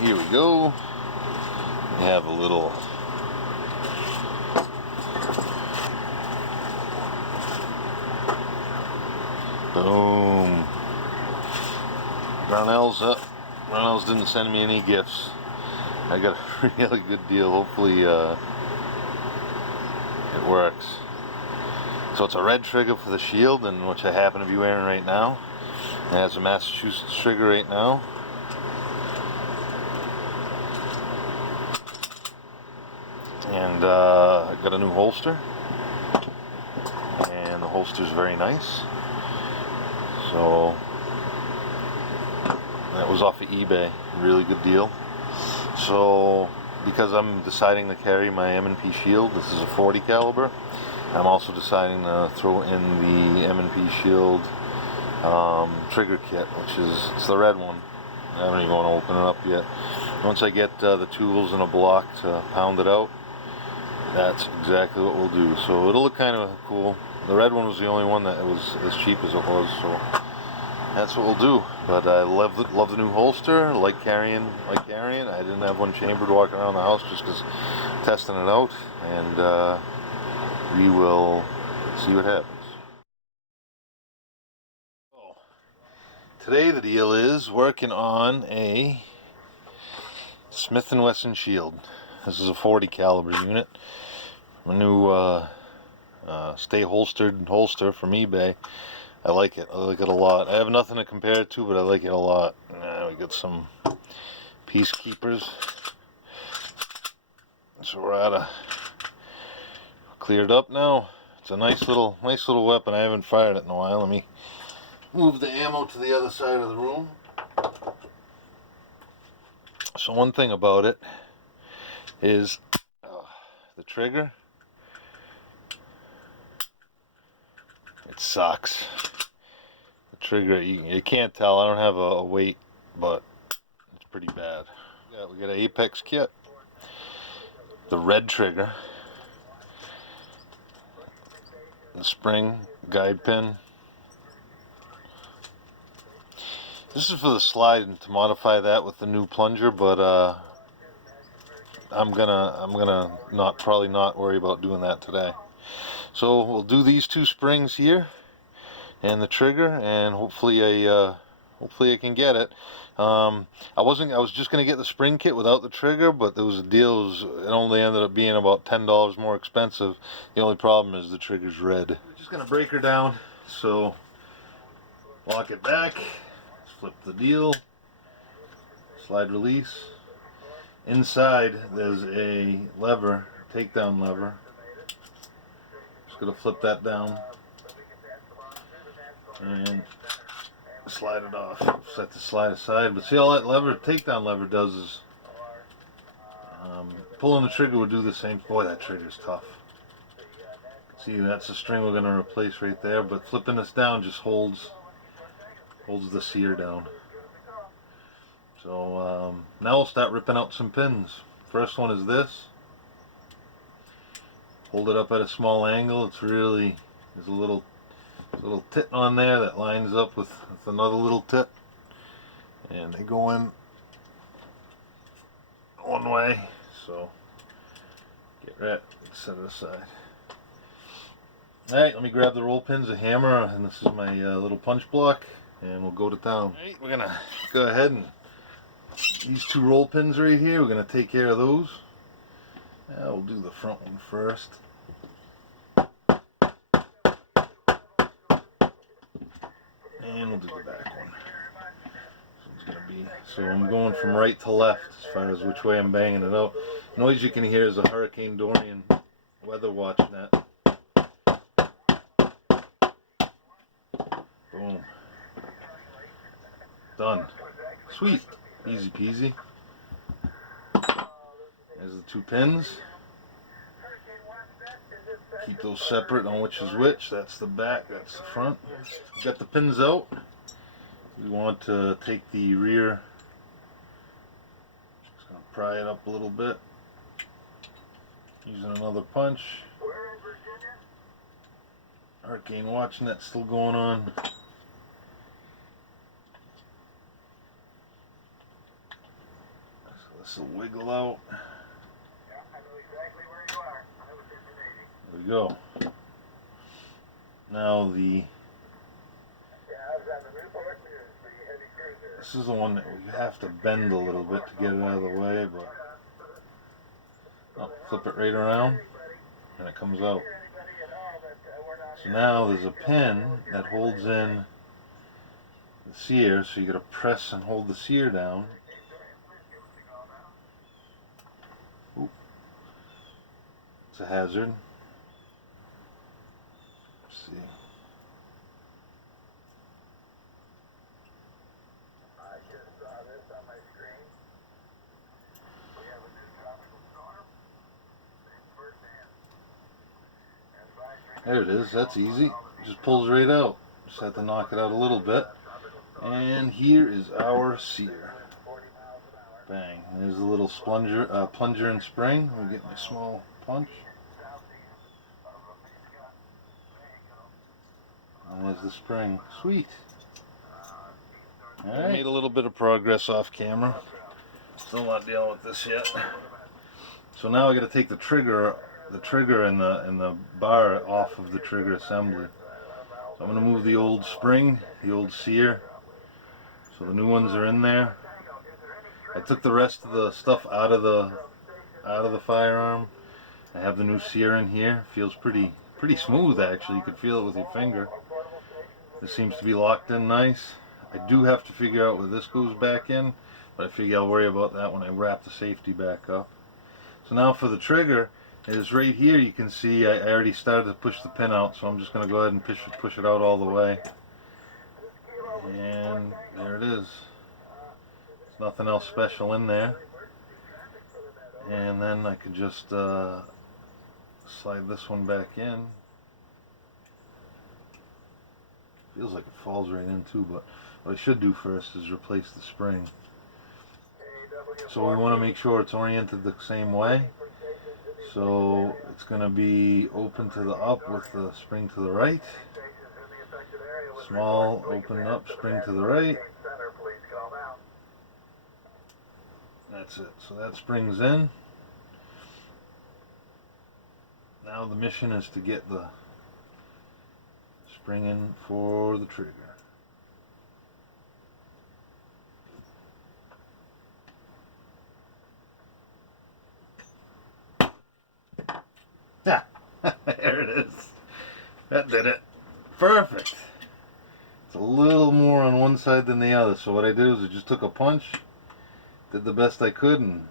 here we go. We have a little boom. Brownells didn't send me any gifts. I got a really good deal. Hopefully it works. So it's a red trigger for the shield, and which I happen to be wearing right now. It has a Massachusetts trigger right now. And I got a new holster, and the holster's very nice. So that was off of eBay, really good deal. So because I'm deciding to carry my M&P shield, this is a 40 caliber. I'm also deciding to throw in the M&P shield trigger kit, which is it's the red one. I haven't even want to open it up yet. Once I get the tools and a block to pound it out, that's exactly what we'll do. So it'll look kind of cool. The red one was the only one that was as cheap as it was, so that's what we'll do. But I love the new holster. Like carrying. I didn't have one chambered walking around the house just because testing it out, and we will see what happens. So, today the deal is working on a Smith & Wesson shield. This is a 40 caliber unit. My new stay holstered holster from eBay. I like it. I like it a lot. I have nothing to compare it to, but I like it a lot. We got some peacekeepers. So we're out of cleared up now. It's a nice little weapon. I haven't fired it in a while. Let me move the ammo to the other side of the room. So one thing about it is the trigger. It sucks. The trigger, you can't tell. I don't have a weight, but it's pretty bad. Yeah, we got an Apex kit. The red trigger. The spring guide pin. This is for the slide and to modify that with the new plunger, but I'm gonna probably not worry about doing that today. So we'll do these two springs here and the trigger, and hopefully I can get it. I was just gonna get the spring kit without the trigger, but there was a deal. It only ended up being about $10 more expensive. The only problem is the trigger's red. We're just gonna break her down. So lock it back. Flip the deal. Slide release. Inside there's a lever, takedown lever. Just gonna flip that down and slide it off. Set the slide aside. But see, all that takedown lever does is pulling the trigger would do the same. Boy, that trigger's tough. See, that's the string we're gonna replace right there. But flipping this down just holds the sear down. So now we'll start ripping out some pins. First one is this. Hold it up at a small angle. There's a little tit on there that lines up with another little tit, and they go in one way. So get right, set it aside. Alright, let me grab the roll pins, a hammer, and this is my little punch block, and we'll go to town. Alright, we're gonna go ahead and these two roll pins right here, we're gonna take care of those. We'll do the front one first. And we'll do the back one. So I'm going from right to left as far as which way I'm banging it out. The noise you can hear is a Hurricane Dorian weather watch net. Boom. Done. Sweet. Easy peasy. There's the two pins. Keep those separate on which is which. That's the back, that's the front. Got the pins out. We want to take the rear. Just going to pry it up a little bit. Using another punch. Hurricane watch net still going on. this will wiggle out. There we go. Now this is the one that we have to bend a little bit to get it out of the way, but I'll flip it right around and it comes out. So now there's a pin that holds in the sear, so you got to press and hold the sear down. Ooh. It's a hazard. Let's see. There it is. That's easy. It just pulls right out. Just have to knock it out a little bit. And here is our sear. Bang. There's a little plunger and spring. Let me get my small punch. And there's the spring. Sweet. Alright. I made a little bit of progress off camera. Still not dealing with this yet. So now I got to take the trigger and the bar off of the trigger assembly. So I'm going to move the old spring, the old sear. So the new ones are in there. I took the rest of the stuff out of the firearm. I have the new sear in here. Feels pretty smooth actually. You could feel it with your finger. This seems to be locked in nice. I do have to figure out where this goes back in, but I figure I'll worry about that when I wrap the safety back up. So now for the trigger, is right here. You can see I already started to push the pin out, so I'm just going to go ahead and push it out all the way. And there it is. There's nothing else special in there. And then I could just slide this one back in. Feels like it falls right in too, but what I should do first is replace the spring. So we want to make sure it's oriented the same way. So it's going to be open to the up with the spring to the right. Small, open up, spring to the right. That's it. So that springs in. Now the mission is to get the spring in for the trigger. There it is. That did it. Perfect. It's a little more on one side than the other. So what I did was I just took a punch, did the best I could, and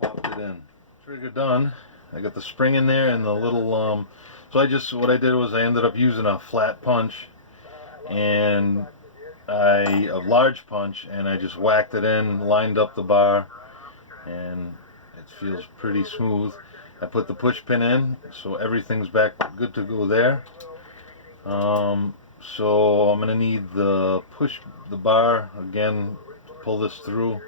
popped it in. Trigger done. I got the spring in there and the little so what I did was I ended up using a flat punch and a large punch, and I just whacked it in, lined up the bar, and it feels pretty smooth. I put the push pin in, so everything's back good to go there. So I'm gonna need the bar again to pull this through.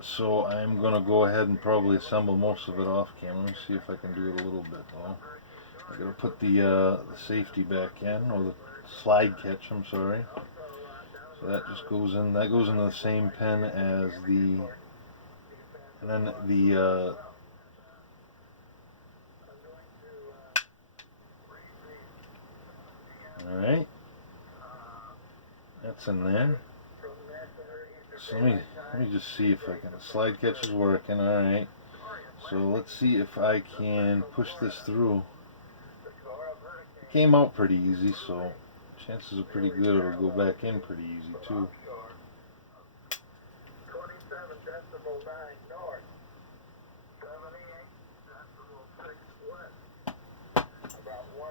So I'm gonna go ahead and probably assemble most of it off camera. Let me see if I can do it a little bit though. I gotta put the safety back in, or the slide catch, I'm sorry. So that just goes in, that goes into the same pin as the, and then the alright, that's in there. So let me just see if I can, the slide catch is working, alright. So let's see if I can push this through. It came out pretty easy, so chances are pretty good it'll go back in pretty easy too.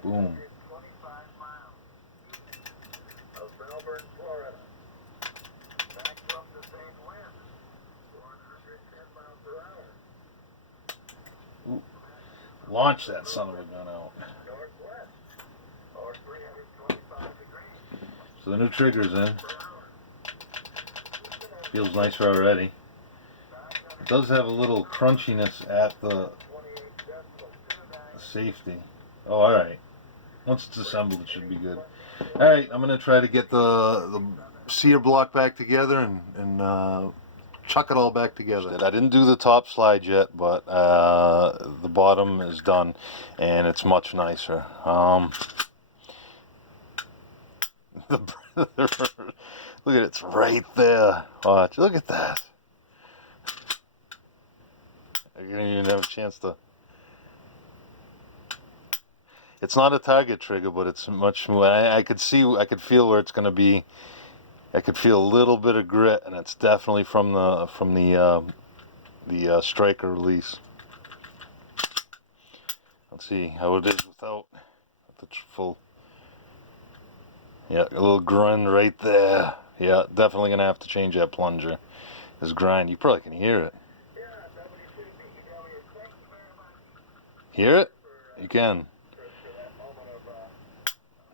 Boom. Ooh. Launch that son of a gun out. So the new trigger's in. Feels nicer already. It does have a little crunchiness at the safety. Oh, alright. Once it's assembled, it should be good. Alright, I'm going to try to get the sear block back together and chuck it all back together. I didn't do the top slide yet, but the bottom is done and it's much nicer. Look at it, it's right there. Watch, look at that. I didn't even have a chance to. It's not a target trigger, but it's much more. I could feel where it's going to be. I could feel a little bit of grit, and it's definitely from the striker release. Let's see how it is without the full. Yeah, a little grind right there. Yeah, definitely gonna have to change that plunger. This grind, you probably can hear it. Hear it? You can.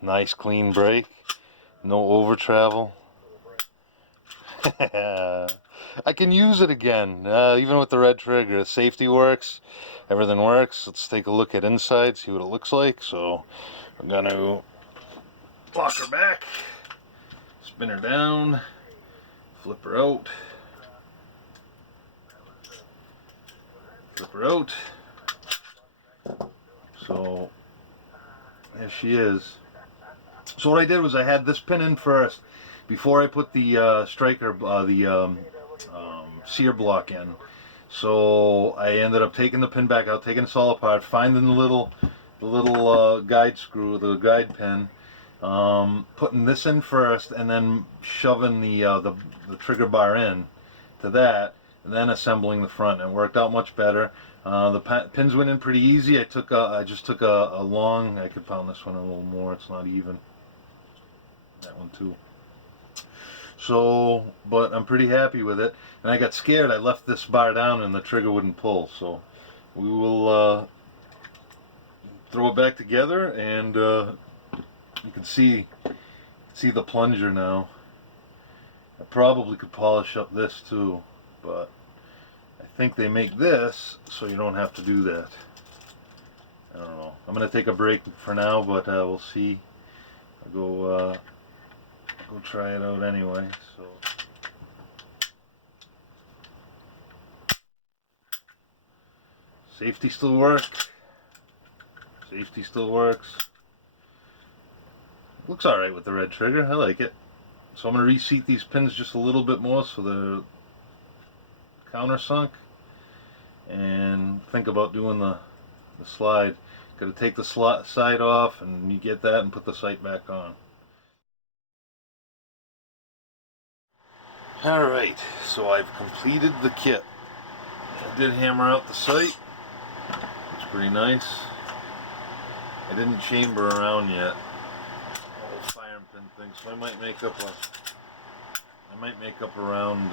Nice clean brake. No over travel. I can use it again, even with the red trigger. Safety works, everything works. Let's take a look at inside, see what it looks like. So I'm gonna lock her back, spin her down, flip her out, flip her out. So there she is. So what I did was I had this pin in first before I put the striker, sear block in. So I ended up taking the pin back out, taking this all apart, finding the little guide screw, the guide pin, putting this in first, and then shoving the trigger bar in to that, and then assembling the front. And it worked out much better. The pins went in pretty easy. I just took a long. I could pound this one a little more. It's not even. That one too. So, but I'm pretty happy with it. And I got scared. I left this bar down and the trigger wouldn't pull. So we will throw it back together, and you can see the plunger now. I probably could polish up this too, but I think they make this so you don't have to do that. I don't know. I'm gonna take a break for now, but we'll see. I'll go try it out anyway. So safety still works. Safety still works. Looks alright with the red trigger. I like it. So I'm going to reseat these pins just a little bit more so they're countersunk, and think about doing the slide. Got to take the side off, and you get that and put the sight back on. Alright, so I've completed the kit. I did hammer out the sight. It's pretty nice. I didn't chamber around yet. All the fire pin things, so I might make up around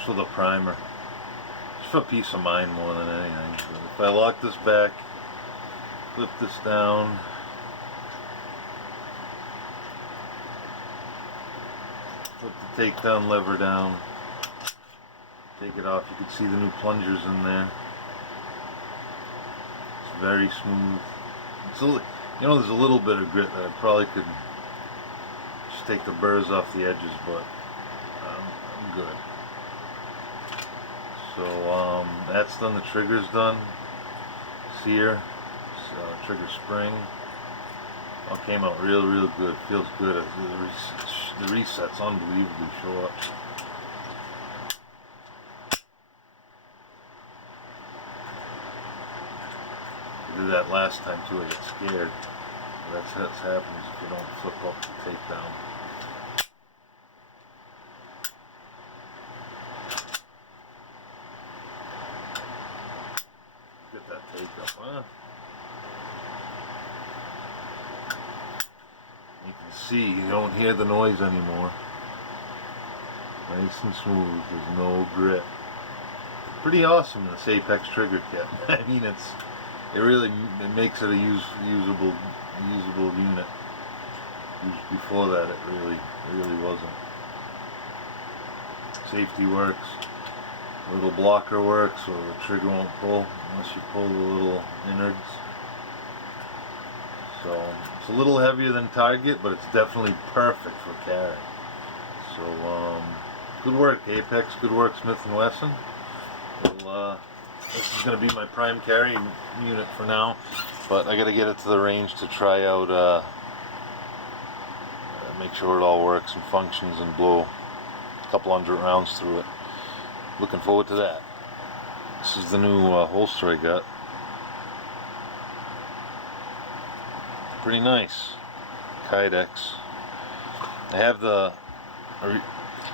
just for the primer. Just for peace of mind more than anything. But if I lock this back, flip this down, flip the takedown lever down, take it off. You can see the new plungers in there. It's very smooth. It's you know, there's a little bit of grit that I probably could just take the burrs off the edges, but I'm good. So that's done. The trigger's done. Sear, trigger spring. All came out real good. Feels good. The reset's unbelievably short. I did that last time too. I got scared. That's what happens if you don't flip up the takedown. Get that take up, huh? You can see you don't hear the noise anymore. Nice and smooth. There's no grit. Pretty awesome, this Apex trigger kit. I mean, it makes it a usable unit. Before that, it really wasn't. Safety works. The little blocker works, so the trigger won't pull unless you pull the little innards. So it's a little heavier than Target, but it's definitely perfect for carry. So good work Apex, good work Smith & Wesson. Well, this is going to be my prime carry unit for now, but I got to get it to the range to try out, make sure it all works and functions and blow a couple hundred rounds through it. Looking forward to that. This is the new holster I got. Pretty nice. Kydex. I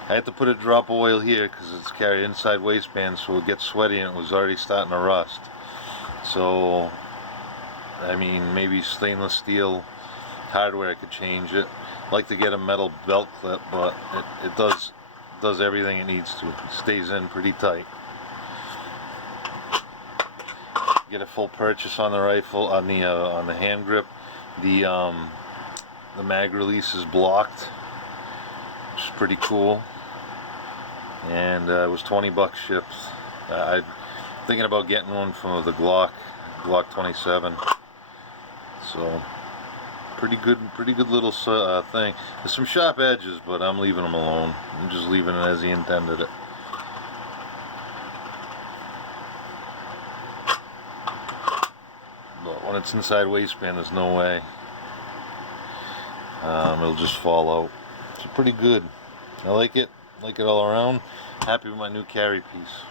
had to put a drop of oil here because it's carried inside waistband, so it gets sweaty and it was already starting to rust. So, I mean, maybe stainless steel hardware I could change it. I'd like to get a metal belt clip, but it does everything it needs to. It stays in pretty tight. Get a full purchase on the rifle, on the hand grip. The mag release is blocked, which is pretty cool. And it was 20 bucks shipped. I'm thinking about getting one from the Glock 27. So pretty good little thing. There's some sharp edges, but I'm leaving them alone. I'm just leaving it as he intended it. But when it's inside waistband, there's no way. It'll just fall out. So pretty good. I like it all around. Happy with my new carry piece.